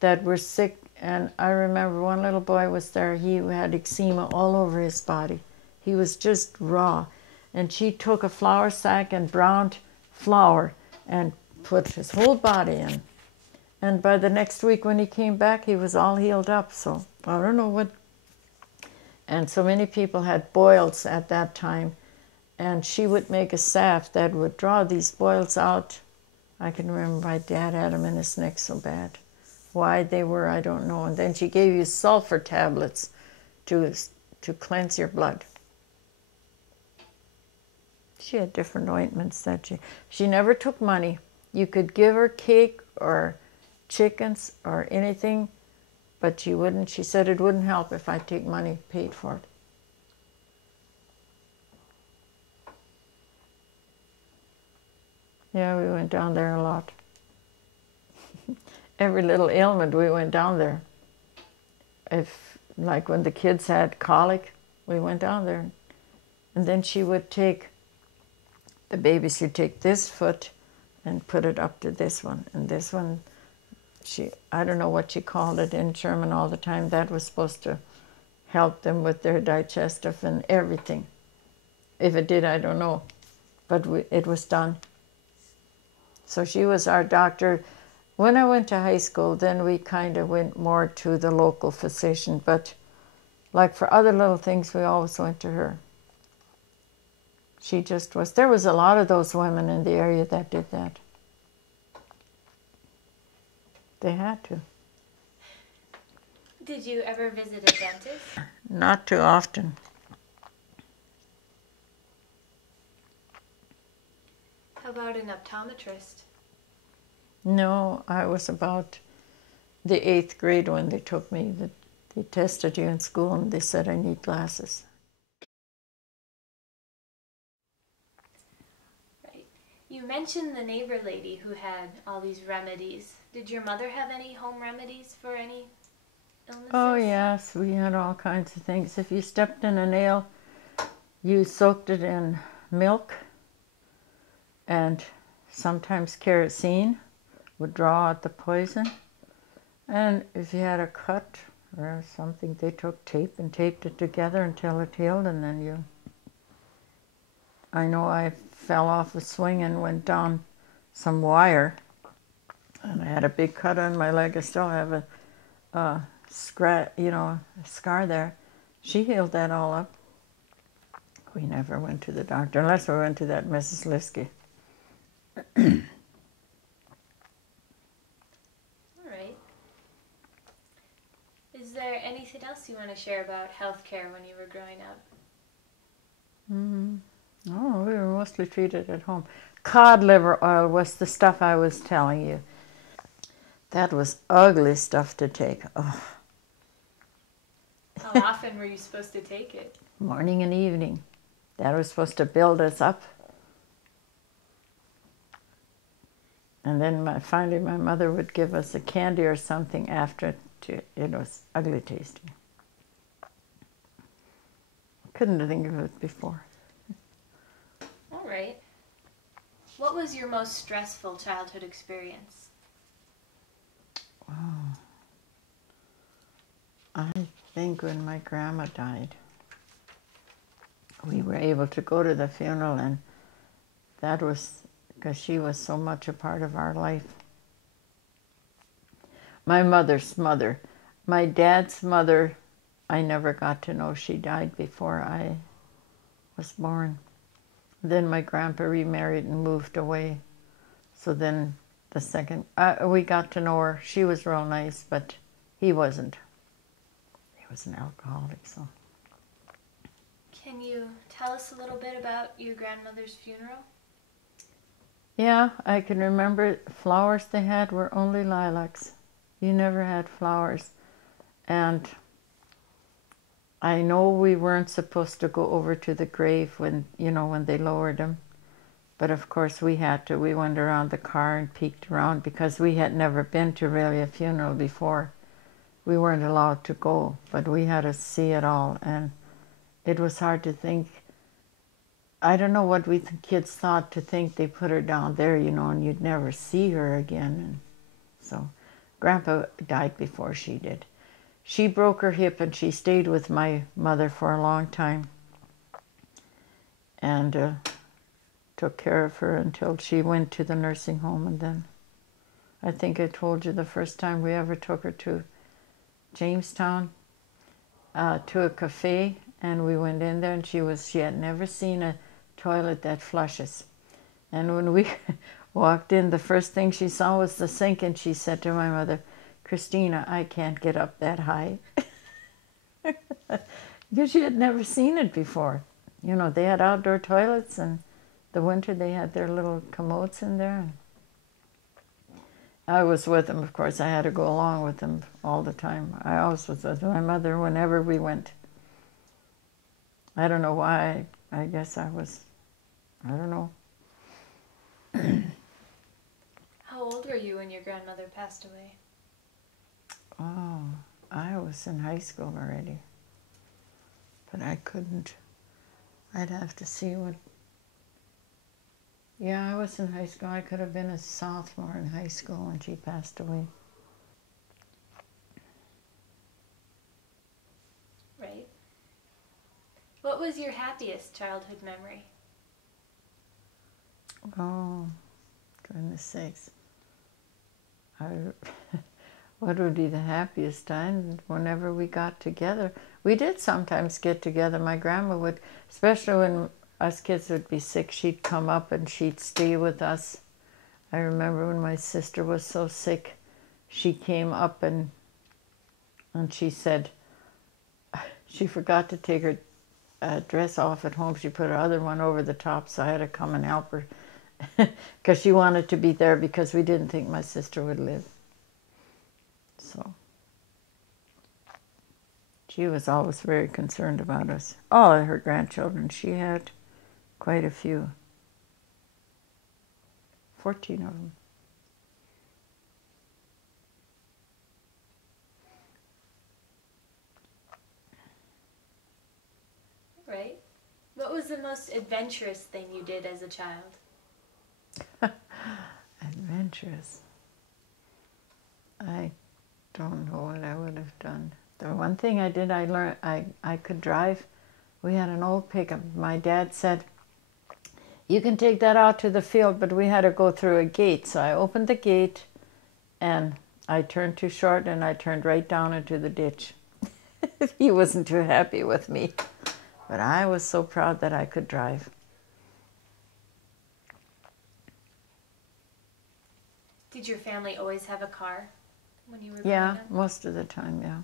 that were sick. And I remember one little boy was there. He had eczema all over his body. He was just raw. And she took a flour sack and browned flour and put his whole body in. And by the next week when he came back, he was all healed up. So I don't know what. And so many people had boils at that time. And she would make a salve that would draw these boils out. I can remember my dad had them in his neck so bad. Why they were, I don't know. And then she gave you sulfur tablets to cleanse your blood. She had different ointments that she never took money. You could give her cake or chickens or anything, but she wouldn't. She said it wouldn't help if I take money paid for it. Yeah, we went down there a lot. Every little ailment, we went down there. Like when the kids had colic, we went down there. And then she would take, the babies would take this foot and put it up to this one. And this one, I don't know what she called it in German all the time. That was supposed to help them with their digestive and everything. If it did, I don't know. But it was done. So she was our doctor. When I went to high school, then we kind of went more to the local physician. But like for other little things, we always went to her. She just was. There was a lot of those women in the area that did that. They had to. Did you ever visit a dentist? Not too often. How about an optometrist? No, I was about the 8th grade when they took me. They tested you in school and they said I need glasses. Right. You mentioned the neighbor lady who had all these remedies. Did your mother have any home remedies for any illnesses? Oh yes, we had all kinds of things. If you stepped in a nail, you soaked it in milk, and sometimes kerosene would draw out the poison. And if you had a cut or something, they took tape and taped it together until it healed, and then I know I fell off a swing and went down some wire, and I had a big cut on my leg. I still have a scar there. She healed that all up. We never went to the doctor unless we went to that Mrs. Liskey. All right. Is there anything else you want to share about healthcare when you were growing up? Oh, we were mostly treated at home. Cod liver oil was the stuff I was telling you. That was ugly stuff to take. Oh. How often were you supposed to take it? Morning and evening. That was supposed to build us up. And then finally my mother would give us a candy or something after it. It was ugly tasting. Couldn't think of it before. All right. What was your most stressful childhood experience? Oh, I think when my grandma died, we were able to go to the funeral, and that was because she was so much a part of our life. My mother's mother, My dad's mother, I never got to know. She died before I was born. Then my grandpa remarried and moved away. So then the second, we got to know her. She was real nice, but he wasn't. He was an alcoholic, so. Can you tell us a little bit about your grandmother's funeral? Yeah, I can remember flowers they had were only lilacs. You never had flowers. And I know we weren't supposed to go over to the grave when, when they lowered him. But of course we had to. We went around the car and peeked around because we had never been to really a funeral before. We weren't allowed to go, but we had to see it all. And it was hard to think. I don't know what we kids thought to think they put her down there, and you'd never see her again. And so Grandpa died before she did. She broke her hip and she stayed with my mother for a long time and took care of her until she went to the nursing home. And then I think I told you the first time we ever took her to Jamestown to a cafe, and we went in there and she had never seen a toilet that flushes. And when we walked in, the first thing she saw was the sink, and she said to my mother, "Christina, I can't get up that high." Because she had never seen it before. They had outdoor toilets, and the winter they had their little commodes in there. I was with them, of course. I had to go along with them all the time. I always was with my mother whenever we went. I don't know why. I guess I don't know. How old were you when your grandmother passed away? Oh, I was in high school already. But I couldn't. I'd have to see what. Yeah, I was in high school. I could have been a sophomore in high school when she passed away. Right. What was your happiest childhood memory? Oh, goodness sakes. What would be the happiest time? Whenever we got together. We did sometimes get together. My grandma would, especially when us kids would be sick, she'd come up and she'd stay with us. I remember when my sister was so sick, she came up and she said she forgot to take her dress off at home. She put her other one over the top, so I had to come and help her because she wanted to be there because we didn't think my sister would live. So she was always very concerned about us. All of her grandchildren, she had quite a few. 14 of them. Right. What was the most adventurous thing you did as a child? Adventurous. I don't know what I would have done. The one thing I did, I learned I could drive. We had an old pickup. My dad said, "You can take that out to the field," but we had to go through a gate. So I opened the gate and I turned too short and I turned right down into the ditch. He wasn't too happy with me, but I was so proud that I could drive. Did your family always have a car when you were growing Yeah, up? most of the time, yeah.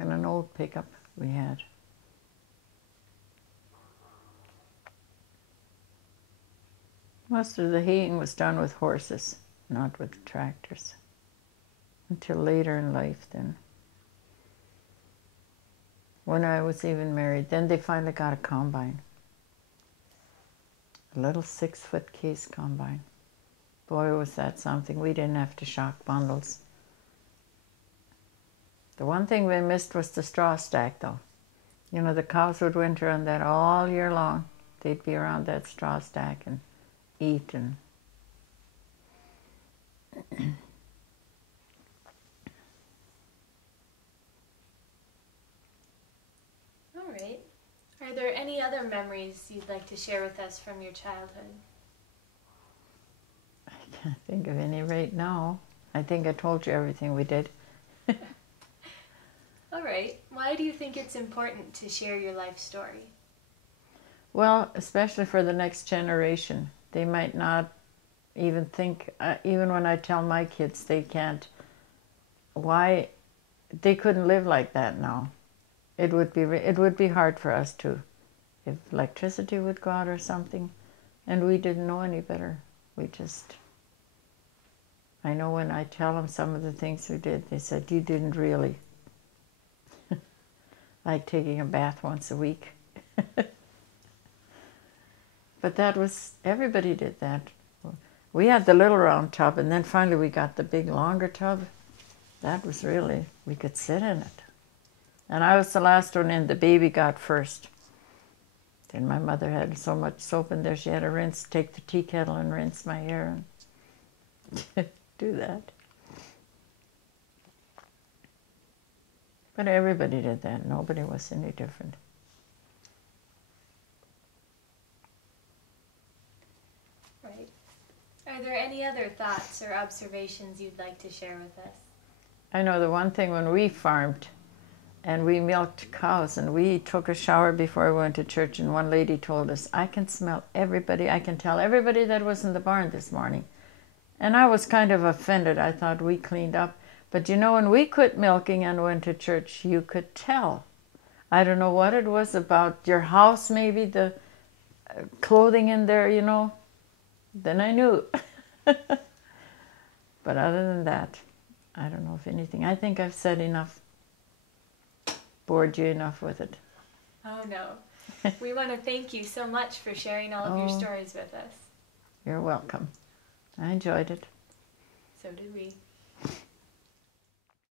And an old pickup we had. Most of the haying was done with horses, not with tractors. Until later in life then. When I was even married, then they finally got a combine. A little 6-foot case combine. Boy, was that something. We didn't have to shock bundles. The one thing we missed was the straw stack, though. The cows would winter on that all year long. They'd be around that straw stack and eat and... All right. Are there any other memories you'd like to share with us from your childhood? I can't think of any right now. I think I told you everything we did. All right. Why do you think it's important to share your life story? Well, especially for the next generation. They might not even think, even when I tell my kids, they can't, why they couldn't live like that now. It would be hard for us too, if electricity would go out or something, and we didn't know any better. I know when I tell them some of the things we did, they said, you didn't really. Like taking a bath once a week. But everybody did that. We had the little round tub, and then finally we got the big longer tub. That was really, we could sit in it. And I was the last one in. The baby got first. Then my mother had so much soap in there, she had to take the tea kettle and rinse my hair and do that. But everybody did that. Nobody was any different. Right. Are there any other thoughts or observations you'd like to share with us? I know the one thing when we farmed and we milked cows and we took a shower before we went to church, and one lady told us, I can smell everybody, I can tell everybody that was in the barn this morning. And I was kind of offended. I thought we cleaned up. But you know, when we quit milking and went to church, you could tell. I don't know what it was about your house, maybe the clothing in there, you know. Then I knew. But other than that, I don't know if anything. I think I've said enough. Bored you enough with it. Oh, no. We want to thank you so much for sharing all of your stories with us. You're welcome. I enjoyed it. So did we.